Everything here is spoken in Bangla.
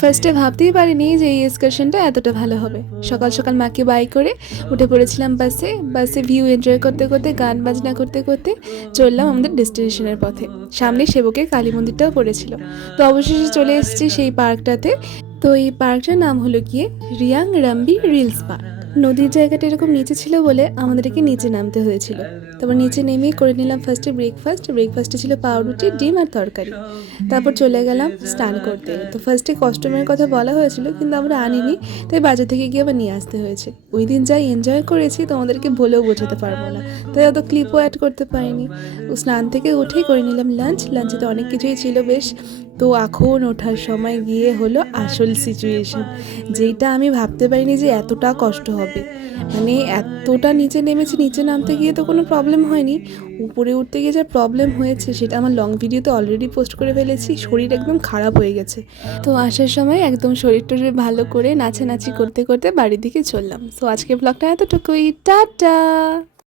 ফার্স্টে ভাবতেই পারিনি যে এই এক্সকারশনটা এতটা ভালো হবে। সকাল সকাল মাকে বাই করে উঠে পড়েছিলাম বাসে। বাসে ভিউ এনজয় করতে করতে, গান বাজনা করতে করতে চললাম আমাদের ডেস্টিনেশনের পথে। সামনে সেবকের কালী মন্দিরটাও পড়েছিল। তো অবশেষে চলে এসেছি সেই পার্কটাতে। তো এই পার্কটার নাম হলো গিয়ে রিয়াং রাম্বি রিলস পার্ক। নদীর জায়গাটা এরকম নিচে ছিল বলে আমাদেরকে নিচে নামতে হয়েছিল। তারপর নিচে নেমেই করে নিলাম ফার্স্টে ব্রেকফাস্টে ছিল পাউরুটি, ডিম আর তরকারি। তারপর চলে গেলাম স্নান করতে। তো ফার্স্টে কস্টিউমের কথা বলা হয়েছিল, কিন্তু আমরা আনিনি, তাই বাজার থেকে গিয়ে আবার নিয়ে আসতে হয়েছে। ওই দিন যাই এনজয় করেছি তোমাদেরকে বলেও বোঝাতে পারবো না, তাই অত ক্লিপও অ্যাড করতে পারিনি। স্নান থেকে উঠেই করে নিলাম লাঞ্চে তো অনেক কিছুই ছিল বেশ। তো এখন ওঠার সময় গিয়ে হলো আসল সিচুয়েশন, যেইটা আমি ভাবতে পারিনি যে এতটা কষ্ট হবে। মানে এতটা নিচে নেমেছি, নিচে নামতে গিয়ে তো কোনো প্রবলেম হয়নি, উপরে উঠতে গিয়ে যা প্রবলেম হয়েছে সেটা আমার লং ভিডিওতে অলরেডি পোস্ট করে ফেলেছি। শরীর একদম খারাপ হয়ে গেছে। তো আসার সময় একদম শরীর টরীর ভালো করে নাচানাচি করতে করতে বাড়ির দিকে চললাম। তো আজকের ব্লগটা এতটুকুই, টাটা।